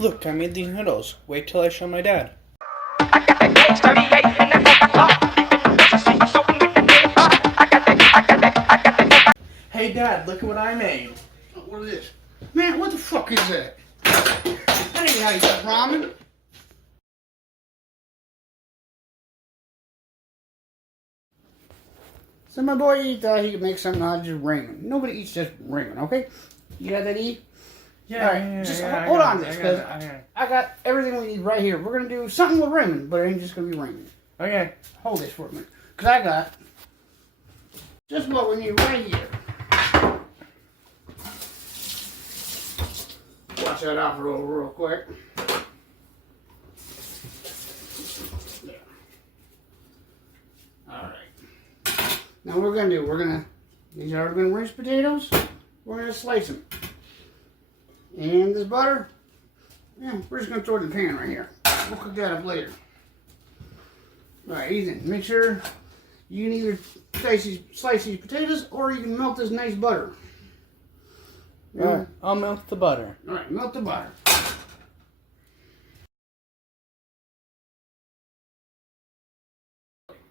Look, I made these noodles. Wait till I show my dad. Hey Dad, look at what I made. What is this? Man, what the fuck is that? That ain't how you got ramen. So my boy, he thought he could make something out of just ramen. Nobody eats just ramen, okay? You got that, E? Yeah, all right, just hold on to this, because I got everything we need right here. We're going to do something with ramen, but it ain't just going to be ramen. Okay. Hold this for a minute, because I got just what we need right here. Watch that out real quick. There. Alright. Now what we're going to do, these are going to rinse potatoes. We're going to slice them. And this butter, yeah, we're just going to throw it in the pan right here. We'll cook that up later. Alright, Ethan, make sure you can either slice these potatoes or you can melt this nice butter. Alright, I'll melt the butter. Alright, melt the butter.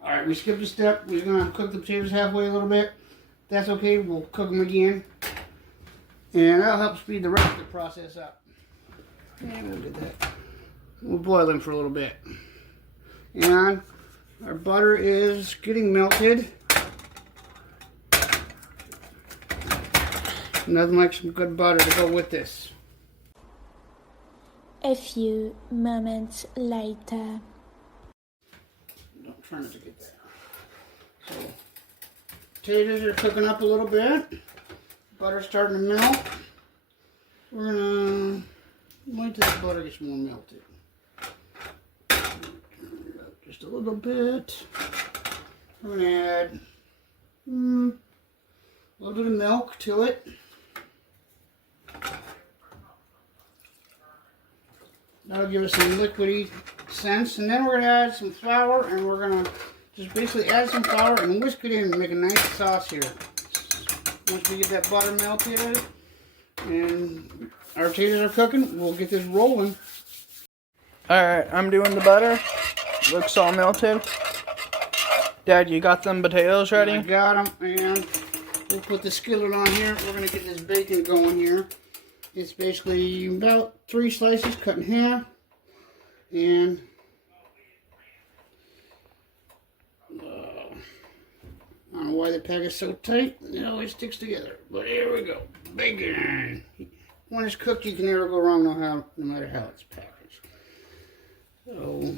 Alright, we skipped a step. We're going to cook the potatoes halfway a little bit. That's okay, we'll cook them again. And that'll help speed the rest of the process up. And we'll do that. We'll boil them for a little bit. And our butter is getting melted. Nothing like some good butter to go with this. A few moments later. Don't try not to get that. So, potatoes are cooking up a little bit. Butter's starting to melt. We're gonna wait till the butter gets more melted. Just a little bit. We're gonna add a little bit of milk to it. That'll give us some liquidy sense. And then we're going to add some flour, and we're going to just basically add some flour and whisk it in and make a nice sauce here. Once we get that butter melted and our potatoes are cooking, we'll get this rolling. Alright, I'm doing the butter. Looks all melted. Dad, you got them potatoes ready? I got them, and we'll put the skillet on here. We're going to get this bacon going here. It's basically about 3 slices cut in half. And I don't know why the pack is so tight. It always sticks together. But here we go. Bacon. When it's cooked, you can never go wrong no matter how it's packaged. So,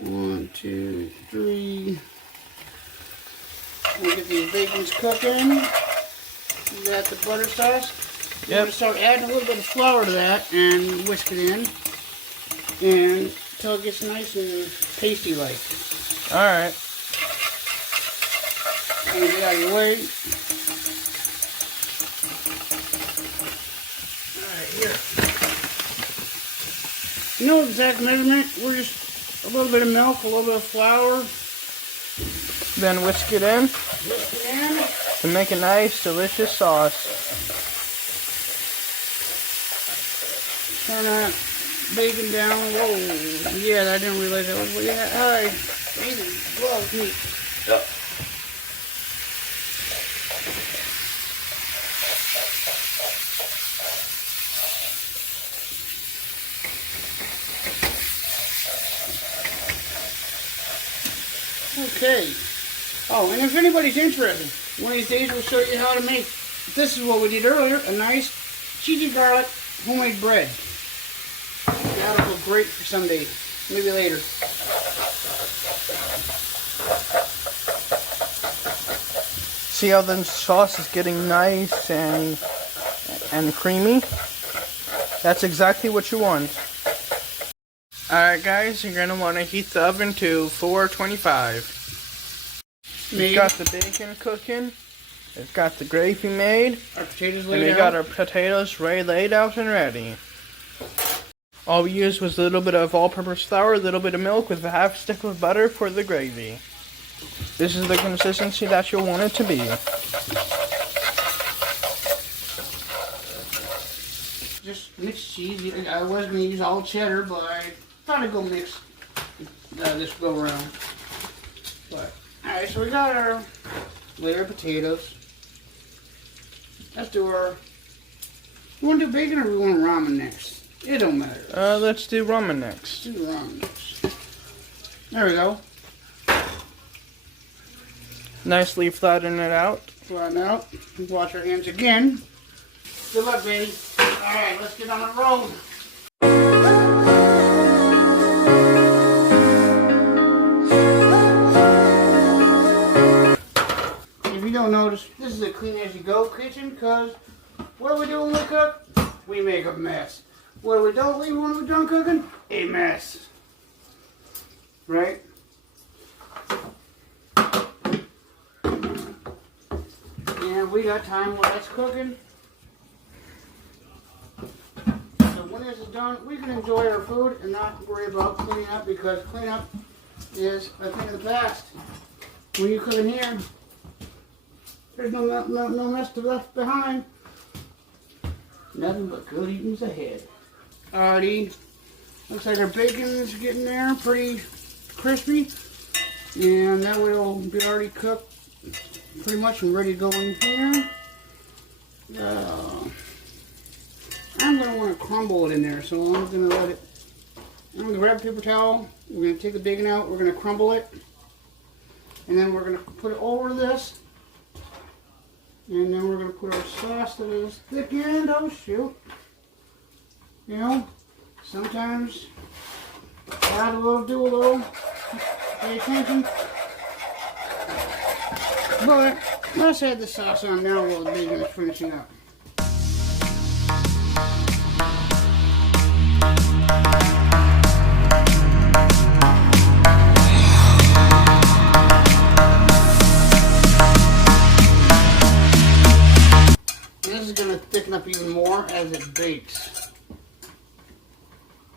1, 2, 3. We'll get these bacons cooking. You got the butter sauce. Yep. We're going to start adding a little bit of flour to that and whisk it in. And until it gets nice and pasty like. Alright. I'm going to get out of your way. Alright, here. No exact measurement. We're just a little bit of milk, a little bit of flour. Then whisk it in. Whisk it in. To make a nice, delicious sauce. Turn that bacon down. Whoa. Yeah, I didn't realize that was. Yeah, alright. Bacon loves meat. Yep. Okay. Oh, and if anybody's interested, one of these days we'll show you how to make. This is what we did earlier, a nice cheesy garlic homemade bread. That'll go great for some days. Maybe later. See how the sauce is getting nice and creamy? That's exactly what you want. Alright guys, you're going to want to heat the oven to 425. We've got the bacon cooking. We've got the gravy made. Our potatoes and laid we out. got our potatoes laid out and ready. All we used was a little bit of all-purpose flour, a little bit of milk with a half stick of butter for the gravy. This is the consistency that you'll want it to be. just mixed cheese. I was going to use all cheddar, but I thought I'd go mix this go around. But, alright, so we got our layer of potatoes. Let's do our... We want to do bacon or we want ramen next? It don't matter. Let's do ramen next. Let's do ramen next. There we go. Nicely flatten it out. Flatten out. Wash our hands again. Good luck, baby. Alright, let's get on the road. If you don't notice, this is a clean as you go kitchen, because what do we do when we cook? We make a mess. What do we don't leave when we're done cooking? A mess. Right? And we got time while that's cooking. So when this is done, we can enjoy our food and not worry about cleaning up, because cleanup is a thing of the past. When you cook in here, there's no mess left behind. Nothing but good eatings ahead. Alrighty. Looks like our bacon is getting there pretty crispy. And that will be already cooked pretty much and ready to go in here. I'm going to want to crumble it in there, so I'm going to grab a paper towel. We're going to take the bacon out. We're going to crumble it. And then we're going to put it over this. And then we're going to put our sauce that is thickened. Oh, shoot. You know, sometimes add a little, do a little. Pay attention. But let's add the sauce on now while the bacon is finishing up. This is going to thicken up even more as it bakes.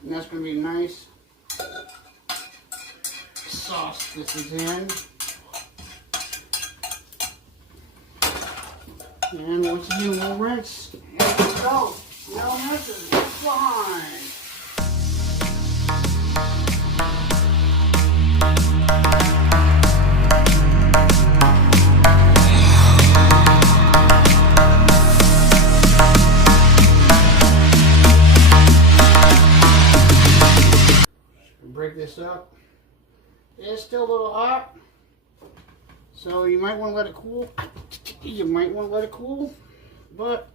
And that's going to be a nice sauce this is in. And once again, we'll rinse. Here we go. No messes. Fine. Break this up. It's still a little hot, so you might want to let it cool. You might want to let it cool, but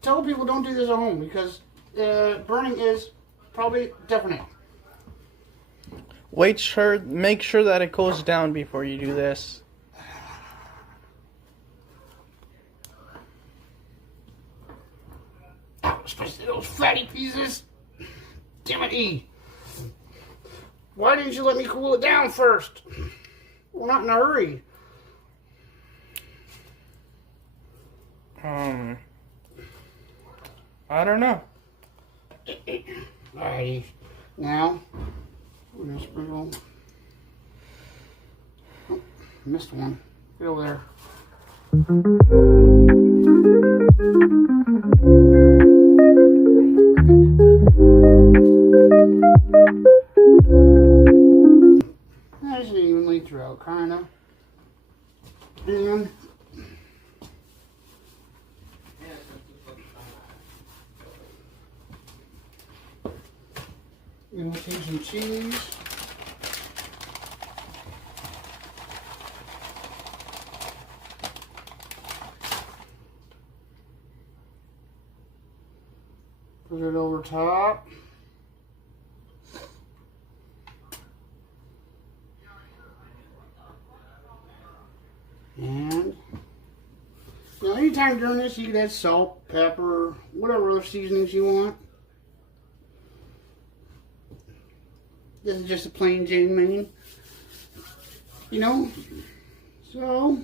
tell people don't do this at home, because burning is probably definite. Make sure that it cools down before you do this. Especially those fatty pieces. Damn it, E. Why didn't you let me cool it down first? We're not in a hurry. I don't know. Alrighty. Now, we're going to sprinkle. Oh, missed one. Get over there. Nice and evenly throughout, kind of. And we'll take some cheese. Put it over top. And now anytime during this you can add salt, pepper, whatever other seasonings you want. This is just a plain Jane Maine. You know? So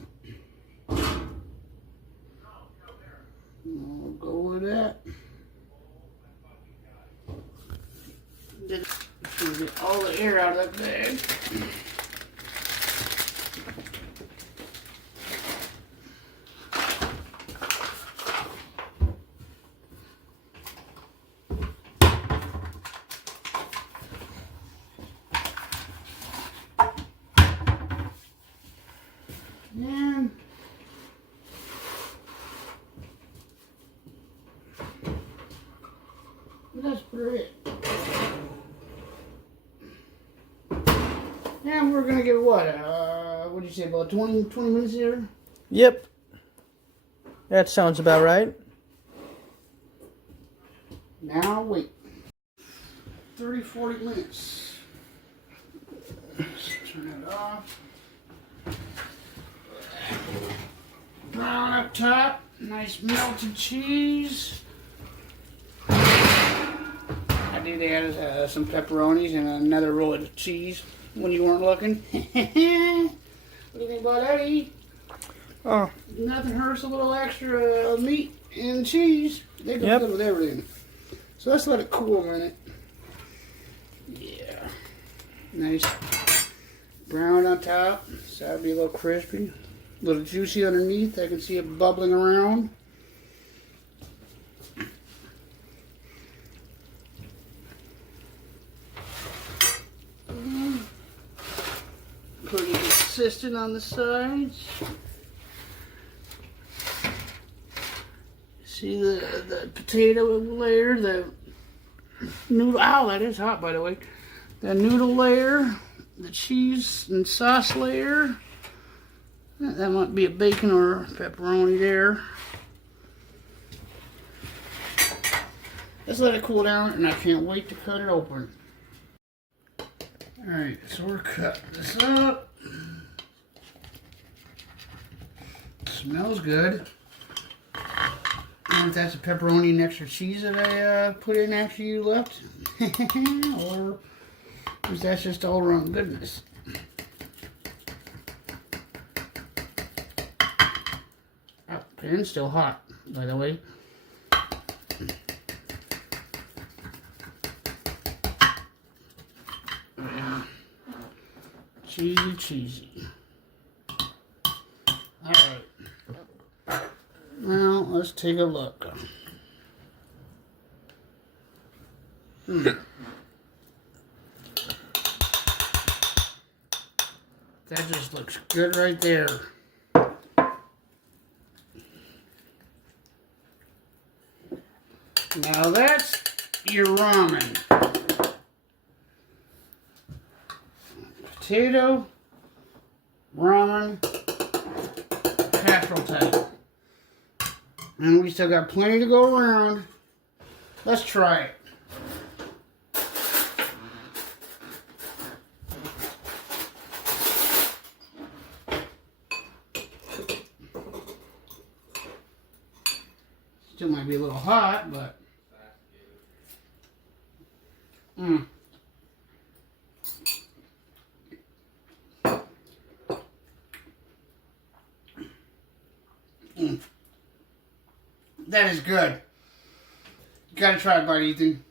we'll go with that. Just get all the air out of that bag. her in. And we're gonna give it what? What did you say, about 20 minutes here? Yep. That sounds about right. Now wait. 30, 40 minutes. Turn it off. Brown up top. Nice melted cheese. I did add some pepperonis and another roll of cheese when you weren't looking. What do you think about that, E? Oh, Nothing hurts a little extra meat and cheese. They go good with everything. So let's let it cool a minute. Yeah. Nice brown on top. So that'll be a little crispy. A little juicy underneath. I can see it bubbling around. Pretty consistent on the sides. See the potato layer, the noodle. Ow, that is hot, by the way. The noodle layer, the cheese and sauce layer. That might be a bacon or pepperoni there. Let's let it cool down, and I can't wait to cut it open. Alright, so we're cutting this up. Smells good. I don't know if that's a pepperoni and extra cheese that I put in after you left. Or is that just all around goodness. Oh, pan's still hot, by the way. Cheesy, cheesy. Alright. Now, let's take a look. That just looks good right there. Now that's your ramen. Potato, ramen, casserole type. And we still got plenty to go around. Let's try it. Still might be a little hot, but that is good. You gotta try it, bite, Ethan.